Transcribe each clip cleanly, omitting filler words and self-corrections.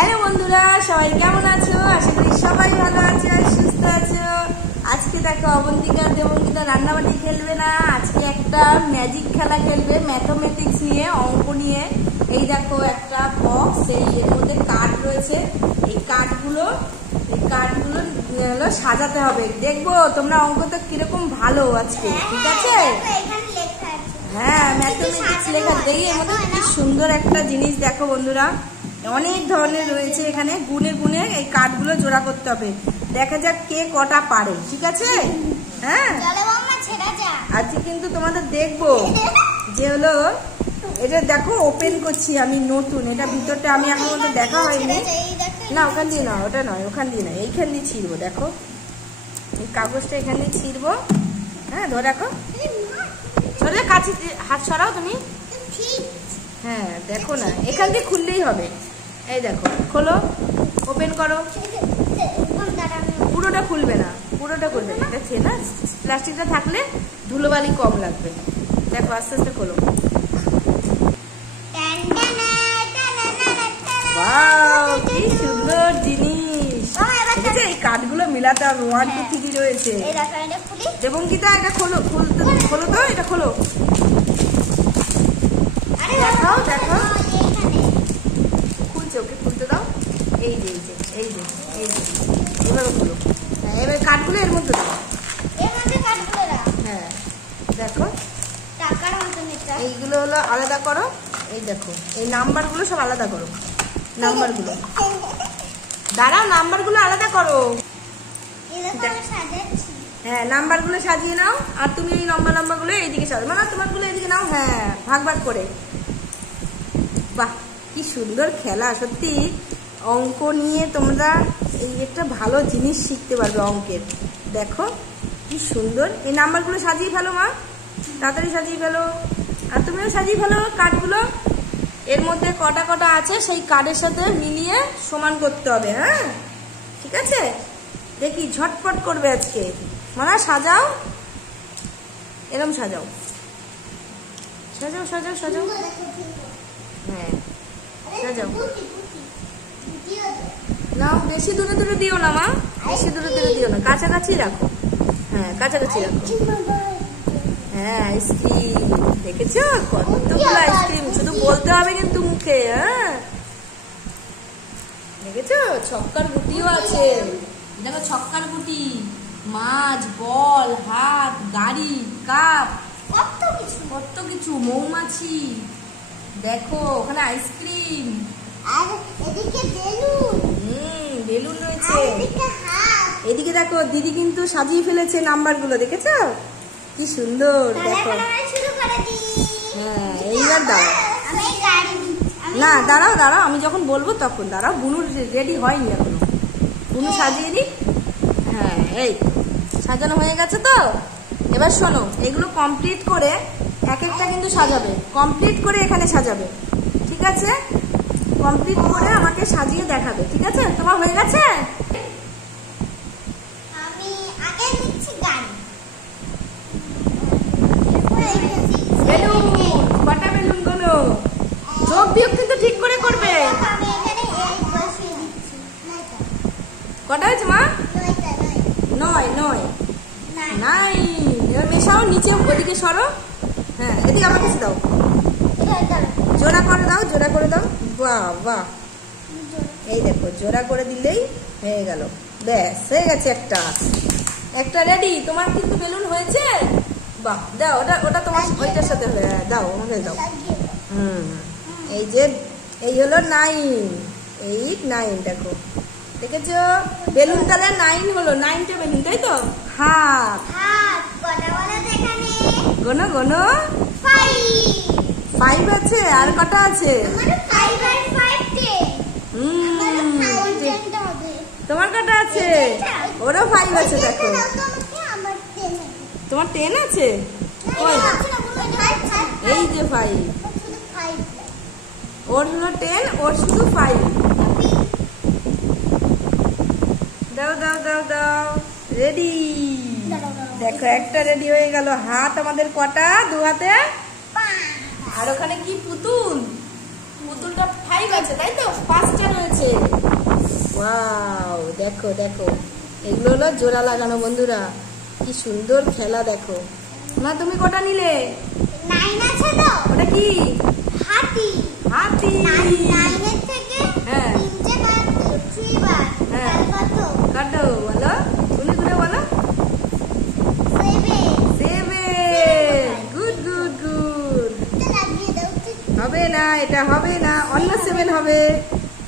Hello বন্ধুরা, সবাই কেমন আছো? আশা করি সবাই ভালো আছো আর সুস্থ আছো। আজকে দেখো অবন্তিকা দেবঙ্গিতা রান্নাবাটি খেলবে না, আজকে একটা ম্যাজিক খেলা খেলবে, ম্যাথমেটিক্স নিয়ে, অঙ্ক নিয়ে। এই দেখো একটা বক্স, এর মধ্যে কার্ড রয়েছে। এই কার্ডগুলো সাজাতে হবে। দেখবো তোমরা অঙ্কটা কিরকম ভালো আজকে, ঠিক আছে? হ্যাঁ, ম্যাথমেটিক্স লেখা দেখি। এর মধ্যে কি সুন্দর একটা জিনিস দেখো বন্ধুরা, অনেক ধরনের রয়েছে এখানে। গুনে গুনে এই কার্ডগুলো জোড়া করতে হবে। দেখা যাক কে কটা পারে, ঠিক আছে? হ্যাঁ, আজকে কিন্তু তোমাদের দেখবো যে হলো এটা দেখো, ওপেন করছি আমি নতুন। এটা ভিতরটা আমি এখন মধ্যে দেখা হয়নি। না, ওখান দিয়ে না, ওটা নয়, ওখান দিয়ে নয়, এইখান দিয়ে ছিঁড়বো। দেখো এই কাগজটা এখান দিয়ে ছিঁড়বো। হ্যাঁ, ধরে রাখো, ধরে কাছে হাত সরাও তুমি। হ্যাঁ, দেখো না, এখান দিয়ে খুললেই হবে। এই দেখো, খোলো, ওপেন করো। পুরোটা খুলবে না, পুরোটা খুলবে না। এটা না, প্লাস্টিকটা থাকলে ধুলোবালি কম লাগবে। দেখো, আস্তে আস্তে খোলো। ওয়াও, কি সুন্দর জিনিস! এই কাঠগুলো মিলাতে হবে। 1 2 3 রয়েছে। দেবঙ্গিতা, এটা খোলো, খোলো তো, এটা খোলো। দেখাও দেখাও, খুলছে, ওকে খুলতে দাও। এই যে এই যে এই যে এই যে এভাবে খোলো। হ্যাঁ, এবার কাঠগুলো এর মধ্যে দাও। হ্যাঁ, দেখো এইগুলো হলো আলাদা করো। এই দেখো, এই নাম্বারগুলো সব আলাদা করো। নাম্বারগুলো দাঁড়াও, নাম্বারগুলো আলাদা করো। হ্যাঁ, নাম্বারগুলো সাজিয়ে নাও। আর তুমি এই নাম্বারগুলো এইদিকে সাজাও, মানে তোমারগুলো এইদিকে নাও। হ্যাঁ, ভাগ ভাগ করে। বাহ, কি সুন্দর খেলা! সত্যি অঙ্ক নিয়ে তোমরা এই একটা ভালো জিনিস শিখতে পারবে অঙ্কের। দেখো কি সুন্দর। এই নাম্বারগুলো সাজিয়ে ফেলো মা, তাড়াতাড়ি সাজিয়ে ফেলো। আর তুমিও সাজিয়ে ফেলো কার্ডগুলো। এর মধ্যে কটা কটা আছে সেই কার্ডের সাথে মিলিয়ে সমান করতে হবে। হ্যাঁ, ঠিক আছে? দেখি ঝটপট করবে আজকে। মানে সাজাও, এরকম সাজাও, সাজাও সাজাও সাজাও। হ্যাঁ, সাজাও। না, বেশি দূরে দূরে দিও না মা, বেশি দূরে দূরে দিও না, কাছাকাছি রাখো। হ্যাঁ, কাছাকাছি রাখো। হ্যাঁ, আইসক্রিম দেখেছো? কতগুলো আইসক্রিম, শুধু বলতে হবে কিন্তু মুখে। হ্যাঁ, দেখেছো? ছক্কার গুটিও আছে। দেখো, ছক্কার গুটি, মাছ, বল, হাত, গাড়ি, কাপ, কত কিছু, মৌমাছি। দেখো ওখানে আইসক্রিম, আর এদিকে বেলুন। বেলুন রয়েছে। এদিকে দেখো, দিদি কিন্তু সাজিয়ে ফেলেছে নাম্বারগুলো, দেখেছো? কি সুন্দর! দেখো। হ্যাঁ, এইবার দাঁড়াও। না, দাঁড়াও দাঁড়াও, আমি যখন বলবো তখন দাঁড়াও। বুনু রেডি হয়নি এখনো, বুনু সাজিয়ে দিই। হ্যাঁ, এই সাজানো হয়ে গেছে তো। এবার শোনো, এগুলো কমপ্লিট করে এক একটা কিন্তু সাজাবে, কমপ্লিট করে এখানে সাজাবে, ঠিক আছে? কমপ্লিট করে আমাকে সাজিয়ে দেখাবে, ঠিক আছে? তোমার হয়ে গেছে? আমি আগে নিচ্ছি গাড়ি। বেলুন, কটা বেলুন গুলো? চোখ দিয়ে কিন্তু ঠিক করে করবে। কটা হয়েছে মা? 9 নাই। এবার মেশাও, নিচে ওদিকে সরো। হ্যাঁ, এদিকে আমার কাছে দাও, জোড়া করে দাও, জোড়া করে দাও। বাহ বাহ, এই দেখো, জোড়া করে দিলেই হয়ে গেল। ব্যাস, হয়ে গেছে একটা রেডি। তোমার কিন্তু বেলুন হয়েছে। বাহ, দাও, ওটা তোমার ওইটার সাথে দাও, আমাকে দাও। এই যে, এই হলো 9, 8 9। দেখো, দেখেছো? বেলুন তাহলে 9 হলো, 9টা বেলুন, তাই তো? হাত, গোনো গোনো। 5 আছে। আর কটা আছে? তোমার কটা আছে? ওরও 5 আছে। দেখো, তোমার 10 আছে। এই যে 5, ওর হলো 10, ওর শুধু 5। দাও দাও দাও দাও, রেডি। দেখো, একটা রেডি হয়ে গেল। হাত আমাদের কটা? 2 হাতে। আর ওখানে কি পুতুল? পুতুলটা 5 আছে তাই তো, 5টা রয়েছে। ওয়াও, দেখো দেখো, এগুলো হলো জোড়া লাগানো বন্ধুরা, কি সুন্দর খেলা দেখো। মা তুমি কটা নিলে? 9 আছে তো। ওটা কি? হাতি। হাতি। 9 এর থেকে হ্যাঁ 3টে বাদ দিও, 3 বার। হ্যাঁ। কত? কাটো বলো, গুনে গুনে বলো। 7। 7। Good good good. এটা লাগিয়ে দাও। হবে না, এটা হবে না, অন্য 7 হবে,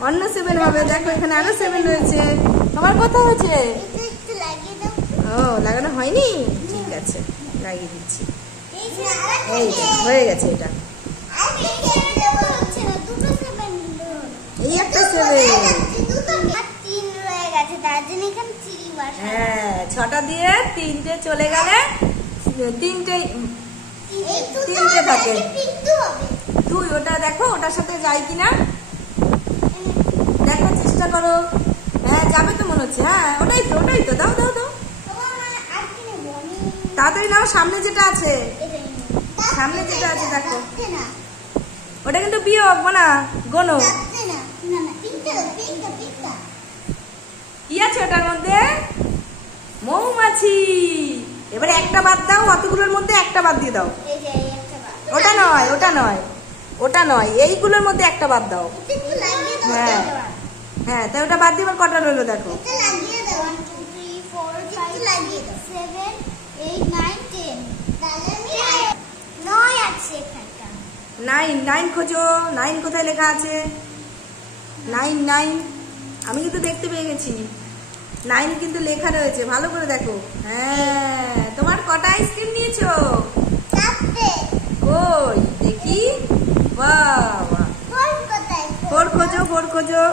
অন্য 7 হবে। দেখো এখানে আরো 7 রয়েছে। তোমার কত হয়েছে? এটা একটু লাগিয়ে দাও। ও লাগানো হয়নি, ঠিক আছে লাগিয়ে দিচ্ছি। এই যে আরেকটা এই যে হয়ে গেছে এটা। আর ছেড়ে দেব হচ্ছে না, দুটো 7 দিলো। এই একটা 7। দুটো আর 3 রয়ে গেছে, তার জন্য এখানে 3 বার। হ্যাঁ 6টা দিয়ে 3টে চলে গেলে 3টে এই দুটো 3টে থাকে। কিন্তু হবে। 2 ওটা দেখো, ওটার সাথে যায় কিনা দেখো, চেষ্টা করো। হ্যাঁ যাবে তো মনে হচ্ছে। হ্যাঁ ওটাই তো, ওটাই তো, দাও দাও দাও তোমার আর কি নেব আমি? তাড়াতাড়ি নাও, সামনে যেটা আছে, এটাই নেব। সামনে যেটা আছে দেখো। যাচ্ছে না, ওটা কিন্তু বিয়োগ না, গোনো। যাচ্ছে না। না না, পিঙ্কটা পিঙ্কটা পিঙ্কটা। কি আছে ওটার মধ্যে? মৌমাছি। এবারে একটা বাদ দাও, অতগুলোর মধ্যে একটা বাদ দিয়ে দাও। এই যে এই একটা বার। ওটা নয়, ওটা নয়, ওটা নয়, এইগুলোর মধ্যে একটা বাদ দাও। এটা একটু লাগিয়ে দাও। হ্যাঁ। এটা হ্যাঁ তাই ওটা বাদ দিবার কটা রইলো দেখো। লাগিয়ে দাও। 1 2 3 4 5 লাগিয়ে দাও। 7 8 9 10। তাহলে আমি 9 আছে এখানটা। 9 খোঁজো, 9 কোথায় লেখা আছে? 9 আমি কিন্তু দেখতে পেয়ে গেছি, 9 কিন্তু লেখা রয়েছে, ভালো করে দেখো। হ্যাঁ তোমার কটা আইসক্রিম নিয়েছো? 4টে। কই দেখি। বাহ, 4 কোথায়? 4 খোঁজো, 4 খোঁজো।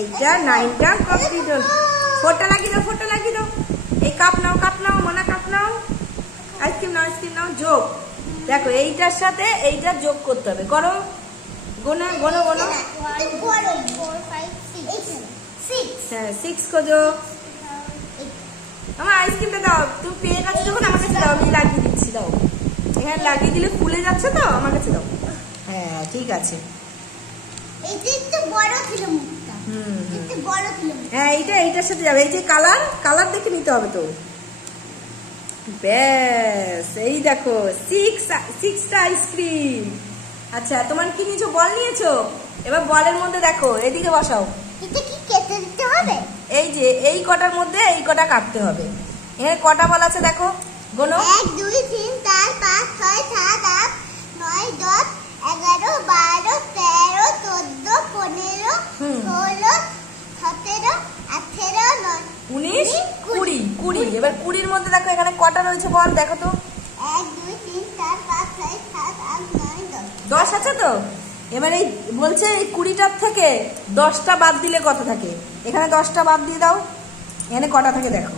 এইটা 9টা কমপ্লিট হল। 4টা লাগিয়ে দাও, 4টা লাগিয়ে দাও। এই কাপ নাও, কাপ নাও, মনা কাপ নাও, আইসক্রিম নাও, আইসক্রিম নাও। যোগ দেখো, এইটার সাথে এইটা যোগ করতে হবে, করো। গোনো গোনো গোনো। 1 4 4 5 6 6। হ্যাঁ 6 খোঁজো। আমার আইসক্রিমটা দাও, তুমি পেয়ে গেছো যখন আমার কাছে দাও, আমি লাগিয়ে দিচ্ছি, দাও। এখানে লাগিয়ে দিলে ফুলে যাচ্ছে তো, আমার কাছে দাও। হ্যাঁ ঠিক আছে। এইটা একটু বড় ছিল মুখটা। একটু বড় ছিল মুখটা। হ্যাঁ এইটা এইটার সাথে যাবে। এই যে কালার, কালার দেখে নিতে হবে তো। ব্যাস এই দেখো 6টা আইসক্রিম। আচ্ছা তোমার কি নিয়েছো? বল নিয়েছো? এবার বলের মধ্যে দেখো, এদিকে বসাও। এটা কি কেটে দিতে হবে? এই যে এই কটার মধ্যে এই কটা কাটতে হবে। এখানে কটা বল আছে দেখো, গোনো। 1 2 3 4 5 6 7 8 9 10 11 12 13 14 15 16 17 18 19 20 20। এবার 20-র মধ্যে দেখো এখানে কটা রয়েছে বল দেখো তো। 1 2 3 4 5 6 7 8 9 10। 10 আছে তো। এবার এই বলছে এই 20টার থেকে 10টা বাদ দিলে কত থাকে। এখানে 10টা বাদ দিয়ে দাও, এখানে কটা থাকে দেখো।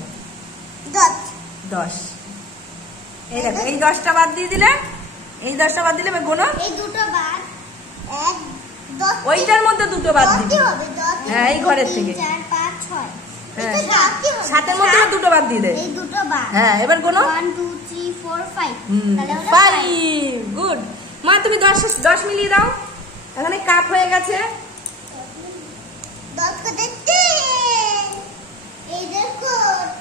10। এই দেখো, এই 10টা বাদ দিয়ে দিলে, এই 10টা বাদ দিলে, এবার গোনো। এই দুটো বাদ 1 10। ওইটার মধ্যে দুটো বাদ দিবি। 10 হবে 10। হ্যাঁ এই ঘরের থেকে। 4 5 6। হ্যাঁ এটা 10 হবে। 7-এর মধ্যে দুটো বাদ দিয়ে দে। এই দুটো বাদ। হ্যাঁ এবার গোনো। 1 2 3 4 5। তাহলে হলো 5। গুড। মা তুমি 10 মিলিয়ে দাও। এখানে কাপ হয়ে গেছে। 10 কত? 10। এই দেখো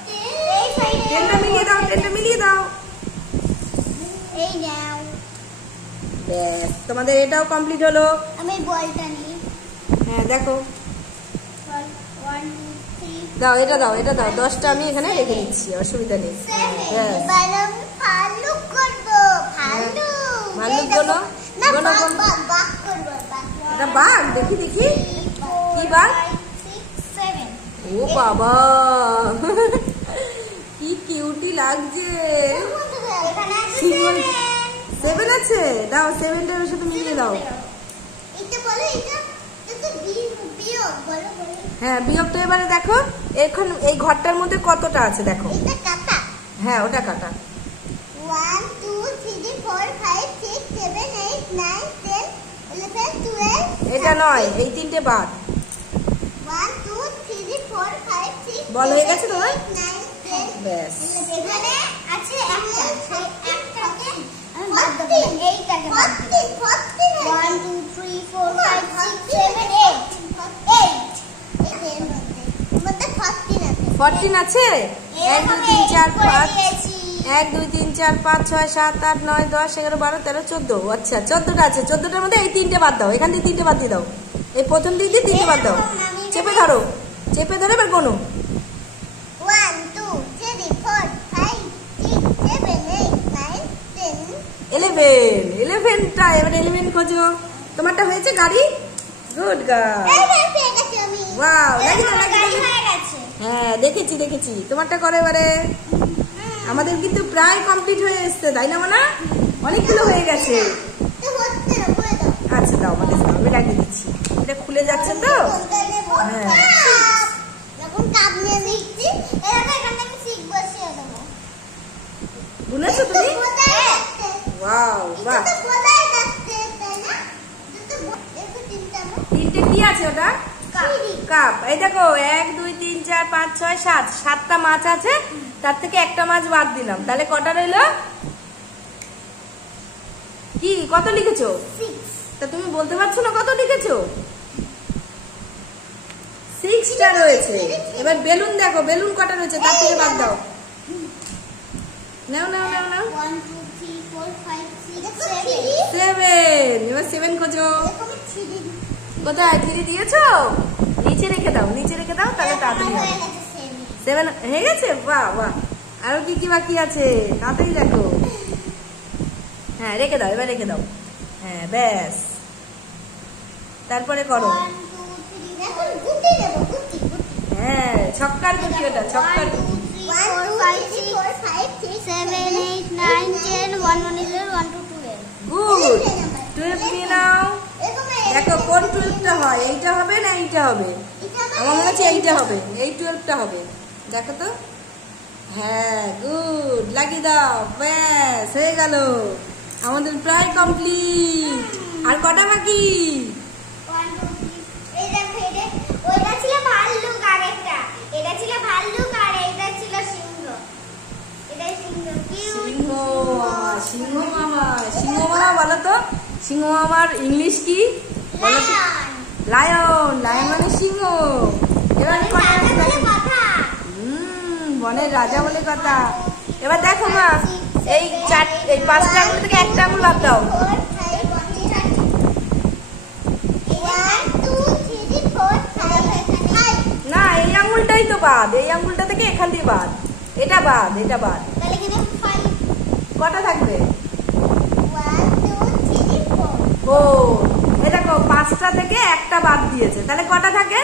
10। এই সাইডে 10টা মিলিয়ে দাও, 10টা মিলিয়ে দাও। এই নাও। ব্যাস তোমাদের এটাও কমপ্লিট হলো। আমি বলটা নিই। হ্যাঁ দেখো, 1 2 3 দাও এটা দাও, এটা দাও। 10টা আমি এখানে রেখে দিচ্ছি, অসুবিধা নেই। 7। ব্যাস। এবার আমি ভাল্লুক করব। ভাল্লুক। ভাল্লুক এই দেখো। গোনো। না গোনো, বাঘ গোনো। বাঘ বাঘ করব। এটা বাঘ, দেখি দেখি। কি বাঘ? 6 7। ও বাবা কি কিউটি লাগছে। এখানে আছে কি বল? 7। 7 আছে, দাও 7টার সাথে মিলিয়ে দাও। এটা বলো, এটা এটা বিয়োগ বলো বলো। হ্যাঁ বিয়োগটা এবারে দেখো, এখন এই ঘরটার মধ্যে কতটা আছে দেখো। এটা কাটা। হ্যাঁ ওটা কাটা। 1 2 3 4 5 6 7 8 9 10 11 12। এটা নয়, এই 3টে বাদ। 1 2 3 4 5 6 বল হয়ে গেছে তোমার? 9 10। ব্যাস। এখানে আছে একটা একটাকে আমি বাদ দেব। এইটাকে 1 2 3 4 5 6 7 8 14 আছে। 1 2 3 4 5 1 2 3 4 5 6 7 8 9 10 11 12 13 14। আচ্ছা 14টা আছে। 14টার মধ্যে এই 3টে বাদ দাও, এখান থেকে 3টে বাদ দিয়ে দাও, এই প্রথম দিক দিয়ে 3টে বাদ দাও। চেপে ধরো, চেপে ধরে এবার গোনো। 1 2 3 4 5 6 7 8 9 10 11। 11টা এবার 11 খোঁজো। তোমারটা হয়েছে গাড়ি? Good girl. ওয়াও, লাগি দাও, লাগি দাও। হ্যাঁ দেখেছি দেখেছি। তোমারটা করো এবারে। আমাদের কিন্তু প্রায় কমপ্লিট হয়ে এসছে, তাই না মানা? অনেকগুলো হয়ে গেছে। আচ্ছা দাও, আমাদের আমি লাগিয়ে দিচ্ছি। এটা খুলে যাচ্ছে তো। হ্যাঁ বুনেছো তুমি? ওয়াও বাহ। 3টে কি আছে ওটা? কাপ। এই দেখো 1 2 3 4 5 6 7 7টা মাছ আছে, তার থেকে একটা মাছ বাদ দিলাম, তাহলে কটা রইলো? কি কত লিখেছো? 6। তা তুমি বলতে পারছো না কত লিখেছো? 6টা রয়েছে। এবার বেলুন দেখো, বেলুন কটা রয়েছে তার থেকে বাদ দাও। নাও নাও নাও নাও। 1 2 3 4 5 6 7। এবার 7 খোঁজো। কোথায় 3 দিয়েছো? নিচে রেখে দাও, নিচে রেখে দাও, তাহলে তাড়াতাড়ি হবে। 7 হয়ে গেছে। বাহ বাহ। আরো কি কি বাকি আছে তাড়াতাড়ি দেখো। হ্যাঁ রেখে দাও, এবার রেখে দাও। হ্যাঁ ব্যাস, তারপরে করো। হ্যাঁ ছক্কার গুটি, ওটা ছক্কার গুটি। 1 2 3 4 5 6 7 8 9 10 1 1 11 1 2 12 গুড। 12 নিয়ে নাও। দেখো কোন 12টা হয়, এইটা হবে না এইটা হবে? আমার মনে হচ্ছে এইটা হবে, এই 12টা হবে। দেখো তো। হ্যাঁ গুড, লাগিয়ে দাও। ব্যাস হয়ে গেল, আমাদের প্রায় কমপ্লিট। আর কটা বাকি? 1 2 3 এই দেখো, ওইটা ছিল ভাল্লুক, আরেকটা এটা ছিল ভাল্লুক, আর এইটা ছিল সিংহ। এটা সিংহ। সিংহ মামা, সিংহ মামা, সিংহ মামা বলো তো। সিংহ মামার ইংলিশ কি বলো তো? লায়ন। লায়ন মানে সিংহ। এবার বনের রাজা বলে কথা। এবার দেখো মা, এই 5টা আঙুল থেকে একটা আঙুল বাদ দাও। না এই আঙুলটাই তো বাদ, এই আঙুলটা থেকে এখান দিয়ে বাদ, এটা বাদ, এটা বাদ। কটা থাকবে? ও এই দেখো 5টা থেকে একটা বাদ দিয়েছে, তাহলে কটা থাকে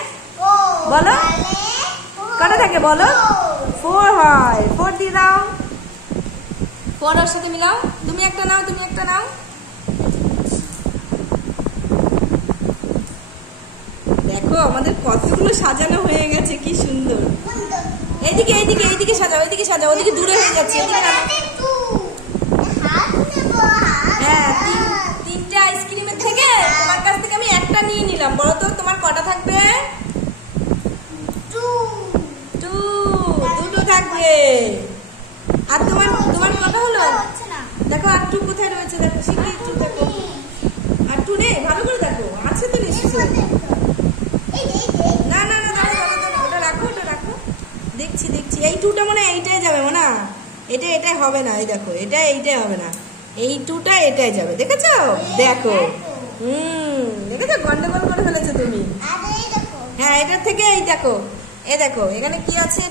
বলো? কটা থাকে বলো? 4 হয়। 4 দিয়ে দাও। 4 ওর সাথে মিলাও। তুমি একটা নাও, তুমি একটা নাও। দেখো আমাদের কতগুলো সাজানো হয়ে গেছে, কি সুন্দর। এইদিকে এইদিকে এইদিকে সাজাও, এইদিকে সাজাও, ওদিকে দূরে হয়ে যাচ্ছে। হ্যাঁ 3টে আইসক্রিমের থেকে তোমার কাছ থেকে আমি একটা নিয়ে নিলাম। বলো তো তোমার কটা থাকবে? 2 থাকবে। আর তোমার কটা হলো? দেখো আর 2 কোথায় রয়েছে, দেখো শিখিয়ে 2 দেখো। আর 2 নেই, ভালো করে দেখো, আছে তো নিশ্চয়ই। না না না দাঁড়াও, ওটা রাখো, ওটা রাখো। দেখছি দেখছি, এই 2টা মনে এইটাই যাবে না, এটাই হবে না। এই দেখো এটা এইটাই হবে না, এই 2টা এটাই যাবে। দেখেছো? দেখো দেখেছো, গন্ডগোল করে ফেলেছো তুমি। হ্যাঁ এটার থেকে এই দেখো, এই দেখো এখানে কি আছে।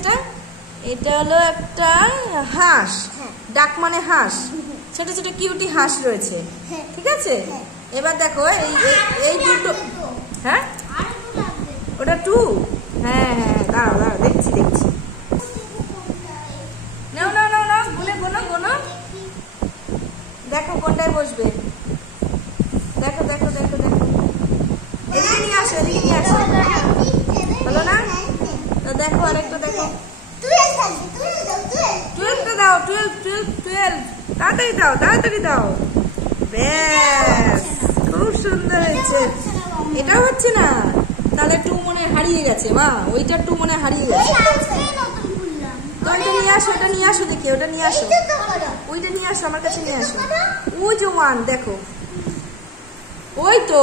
এটা হলো একটা হাঁস, ডাক মানে হাঁস, ছোট ছোট কিউটি হাঁস রয়েছে, ঠিক আছে? এবার দেখো এই দুটো। হ্যাঁ ওটা 2। হ্যাঁ হ্যাঁ দাঁড়াও দাঁড়াও, দেখছি দেখছি। নাও নাও নাও নাও, গুনে গোনো গোনো, দেখো কোনটায় বসবে। দেখো দেখো দেখো দেখো, এদিকে নিয়ে আসো, এদিকে নিয়ে আসো। হলো না? তো দেখো আরেকটা দেখো। 12টা দাও, 12 তাড়াতাড়ি দাও, তাড়াতাড়ি দাও। ব্যাস খুব সুন্দর হয়েছে। এটা হচ্ছে না, তাহলে 2 মনে হারিয়ে গেছে মা, ওইটা 2 মনে হারিয়ে গেছে। তো ওটা নিয়ে আসো, ওটা নিয়ে আসো, দেখি ওটা নিয়ে আসো। ওইটা নিয়ে আসো, আমার কাছে নিয়ে আসো। ওই যে 1 দেখো, ওই তো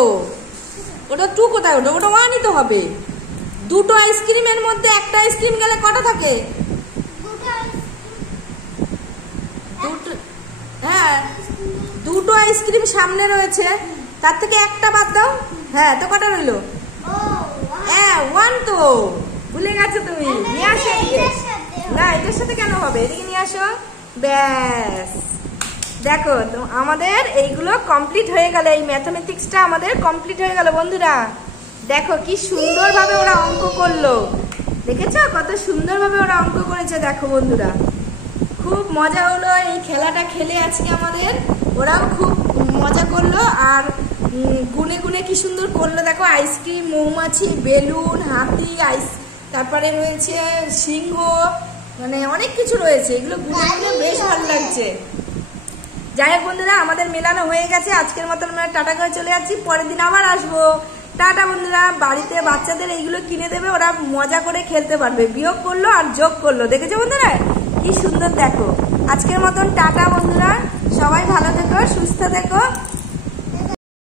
ওটা 2 কোথায়? ওটা 1ই তো হবে। দুটো আইসক্রিমের মধ্যে একটা আইসক্রিম গেলে কটা থাকে? হ্যাঁ, দুটো আইসক্রিম সামনে রয়েছে, তার থেকে একটা বাদ দাও। হ্যাঁ, তো কটা রইলো? হ্যাঁ 1 তো ভুলে গেছো তুমি। নিয়ে আসো এদিকে। না, এটার সাথে কেন হবে? এদিকে নিয়ে আসো। ব্যাস, দেখো তো আমাদের এইগুলো কমপ্লিট হয়ে গেল। এই ম্যাথমেটিক্সটা আমাদের কমপ্লিট হয়ে গেল বন্ধুরা। দেখো কি সুন্দরভাবে ওরা অঙ্ক করলো, দেখেছো কত সুন্দরভাবে ওরা অঙ্ক করেছে। দেখো বন্ধুরা, খুব মজা হলো এই খেলাটা খেলে আজকে আমাদের। ওরাও খুব মজা করলো আর গুনে গুনে কি সুন্দর করলো। দেখো আইসক্রিম, মৌমাছি, বেলুন, হাতি, তারপরে রয়েছে সিংহ, মানে অনেক কিছু রয়েছে। এগুলো গুনে গুনে বেশ ভালো লাগছে। যাই হোক বন্ধুরা, আমাদের মেলানো হয়ে গেছে। আজকের মতন আমরা টাটা করে চলে যাচ্ছি, পরের দিন আবার আসবো। টাটা বন্ধুরা। বাড়িতে বাচ্চাদের এইগুলো কিনে দেবে, ওরা মজা করে খেলতে পারবে। বিয়োগ করলো আর যোগ করলো, দেখেছো বন্ধুরা কি সুন্দর। দেখো আজকের মতন টাটা বন্ধুরা, সবাই ভালো থেকো, সুস্থ থেকো।